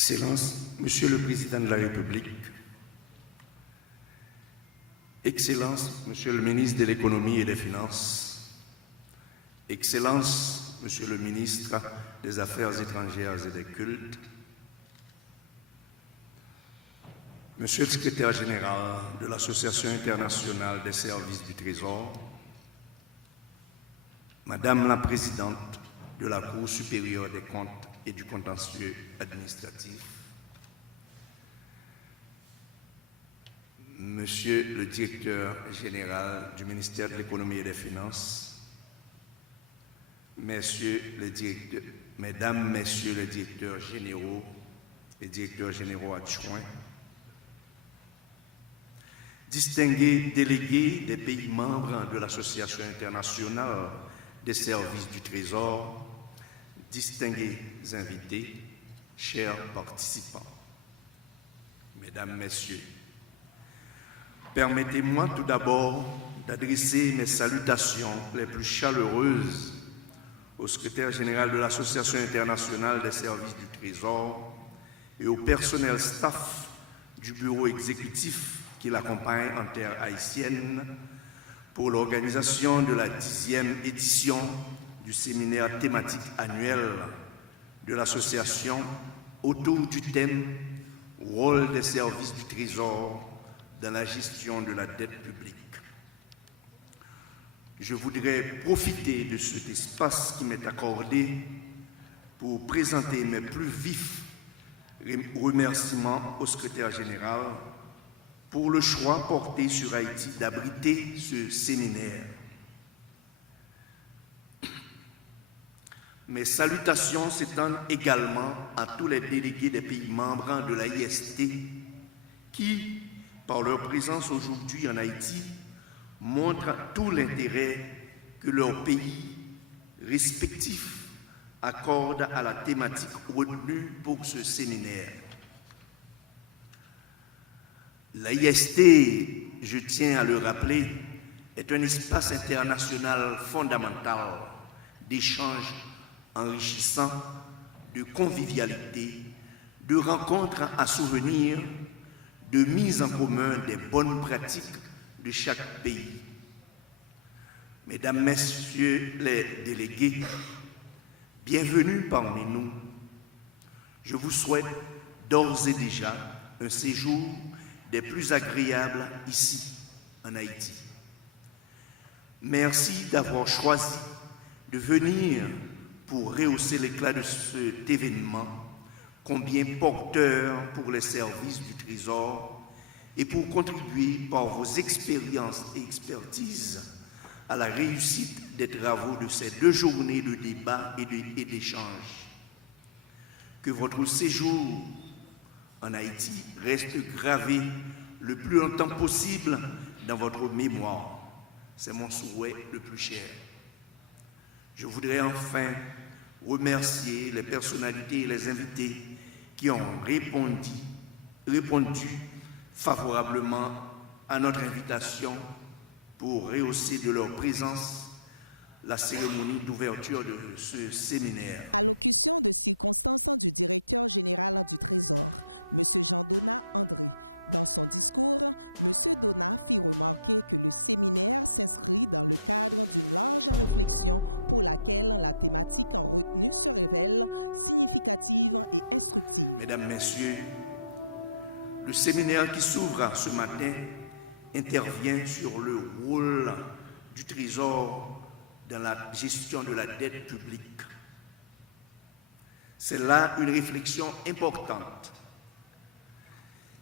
Excellences, Monsieur le Président de la République, Excellences, Monsieur le Ministre de l'Économie et des Finances, Excellences, Monsieur le Ministre des Affaires étrangères et des Cultes, Monsieur le Secrétaire général de l'Association internationale des services du Trésor, Madame la Présidente de la Cour supérieure des comptes et du contentieux administratif, Monsieur le Directeur général du ministère de l'Économie et des Finances, Mesdames, Messieurs les directeurs généraux et directeurs généraux adjoints, distingués délégués des pays membres de l'Association internationale des services du Trésor, distingués invités, chers participants, Mesdames, Messieurs, permettez-moi tout d'abord d'adresser mes salutations les plus chaleureuses au secrétaire général de l'Association internationale des services du Trésor et au personnel staff du bureau exécutif qui l'accompagne en terre haïtienne pour l'organisation de la 10e édition du séminaire thématique annuel de l'association autour du thème « Rôle des services du Trésor dans la gestion de la dette publique ». Je voudrais profiter de cet espace qui m'est accordé pour présenter mes plus vifs remerciements au secrétaire général pour le choix porté sur Haïti d'abriter ce séminaire. Mes salutations s'étendent également à tous les délégués des pays membres de la IST qui, par leur présence aujourd'hui en Haïti, montrent tout l'intérêt que leur pays respectif accorde à la thématique retenue pour ce séminaire. L'IST, je tiens à le rappeler, est un espace international fondamental d'échanges enrichissants, de convivialité, de rencontres à souvenir, de mise en commun des bonnes pratiques de chaque pays. Mesdames, Messieurs les délégués, bienvenue parmi nous. Je vous souhaite d'ores et déjà un séjour des plus agréables ici, en Haïti. Merci d'avoir choisi de venir pour rehausser l'éclat de cet événement, combien porteur pour les services du Trésor et pour contribuer par vos expériences et expertises à la réussite des travaux de ces 2 journées de débat et d'échange. Que votre séjour en Haïti reste gravé le plus longtemps possible dans votre mémoire. C'est mon souhait le plus cher. Je voudrais enfin remercier les personnalités et les invités qui ont répondu favorablement à notre invitation pour rehausser de leur présence la cérémonie d'ouverture de ce séminaire. Mesdames, Messieurs, le séminaire qui s'ouvre ce matin intervient sur le rôle du Trésor dans la gestion de la dette publique. C'est là une réflexion importante.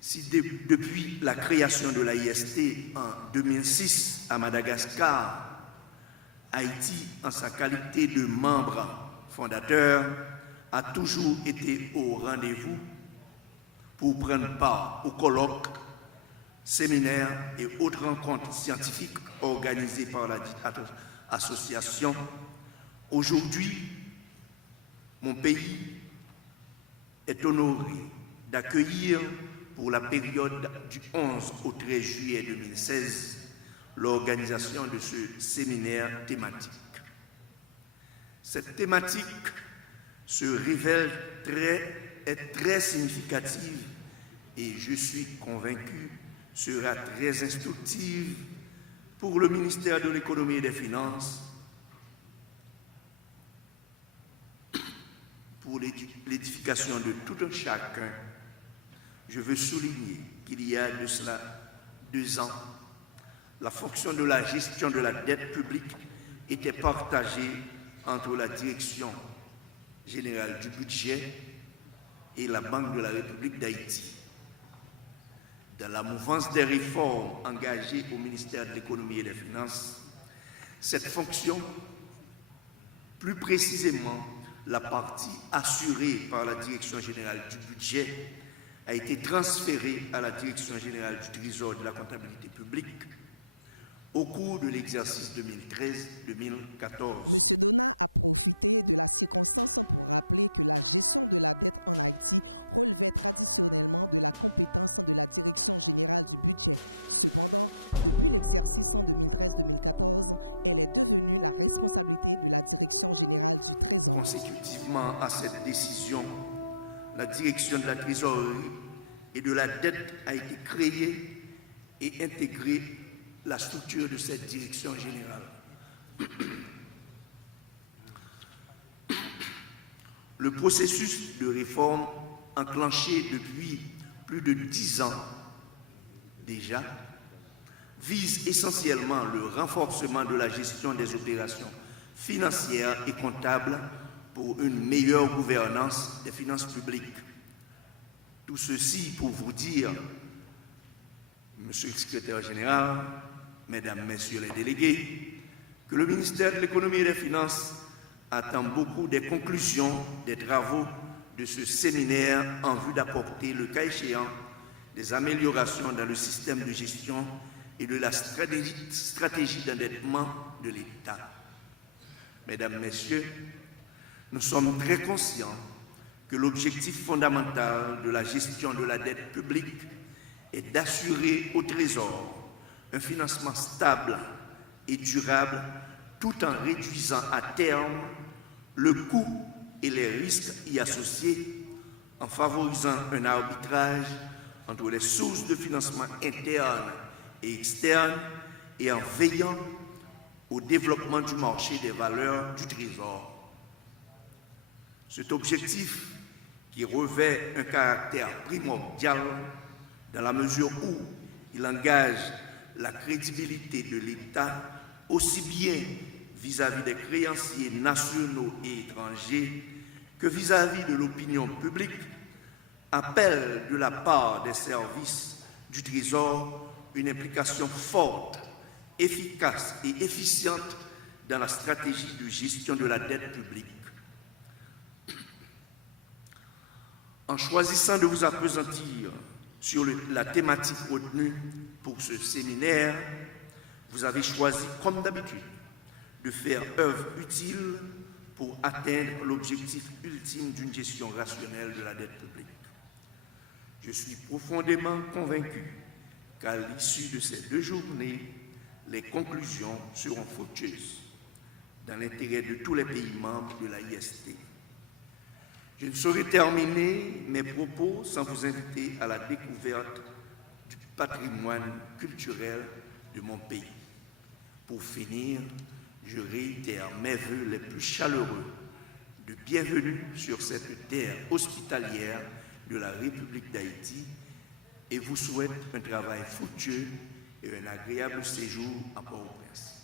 Si depuis la création de l'AIST en 2006 à Madagascar, Haïti, en sa qualité de membre fondateur, a toujours été au rendez-vous pour prendre part aux colloques, séminaires et autres rencontres scientifiques organisées par la dite association. Aujourd'hui, mon pays est honoré d'accueillir pour la période du 11 au 13 juillet 2016 l'organisation de ce séminaire thématique. Cette thématique se révèle très est très significative et je suis convaincu sera très instructive pour le ministère de l'Économie et des Finances, pour l'édification de tout un chacun. Je veux souligner qu'il y a de cela 2 ans, la fonction de la gestion de la dette publique était partagée entre la Direction générale du budget et la Banque de la République d'Haïti. Dans la mouvance des réformes engagées au ministère de l'Économie et des Finances, cette fonction, plus précisément la partie assurée par la Direction générale du budget, a été transférée à la Direction générale du Trésor de la comptabilité publique au cours de l'exercice 2013-2014. Consécutivement à cette décision, la direction de la trésorerie et de la dette a été créée et intégrée la structure de cette direction générale. Le processus de réforme enclenché depuis plus de 10 ans déjà vise essentiellement le renforcement de la gestion des opérations financières et comptables pour une meilleure gouvernance des finances publiques. Tout ceci pour vous dire, Monsieur le Secrétaire général, Mesdames, Messieurs les délégués, que le ministère de l'Économie et des Finances attend beaucoup des conclusions des travaux de ce séminaire en vue d'apporter, le cas échéant, des améliorations dans le système de gestion et de la stratégie d'endettement de l'État. Mesdames, Messieurs, nous sommes très conscients que l'objectif fondamental de la gestion de la dette publique est d'assurer au Trésor un financement stable et durable tout en réduisant à terme le coût et les risques y associés, en favorisant un arbitrage entre les sources de financement internes et externes et en veillant au développement du marché des valeurs du Trésor. Cet objectif, qui revêt un caractère primordial dans la mesure où il engage la crédibilité de l'État aussi bien vis-à-vis des créanciers nationaux et étrangers que vis-à-vis de l'opinion publique, appelle de la part des services du Trésor une implication forte, efficace et efficiente dans la stratégie de gestion de la dette publique. En choisissant de vous appesantir sur la thématique retenue pour ce séminaire, vous avez choisi, comme d'habitude, de faire œuvre utile pour atteindre l'objectif ultime d'une gestion rationnelle de la dette publique. Je suis profondément convaincu qu'à l'issue de ces 2 journées, les conclusions seront fructueuses dans l'intérêt de tous les pays membres de la IST. Je ne saurais terminer mes propos sans vous inviter à la découverte du patrimoine culturel de mon pays. Pour finir, je réitère mes vœux les plus chaleureux de bienvenue sur cette terre hospitalière de la République d'Haïti et vous souhaite un travail fructueux et un agréable séjour à Port-au-Prince.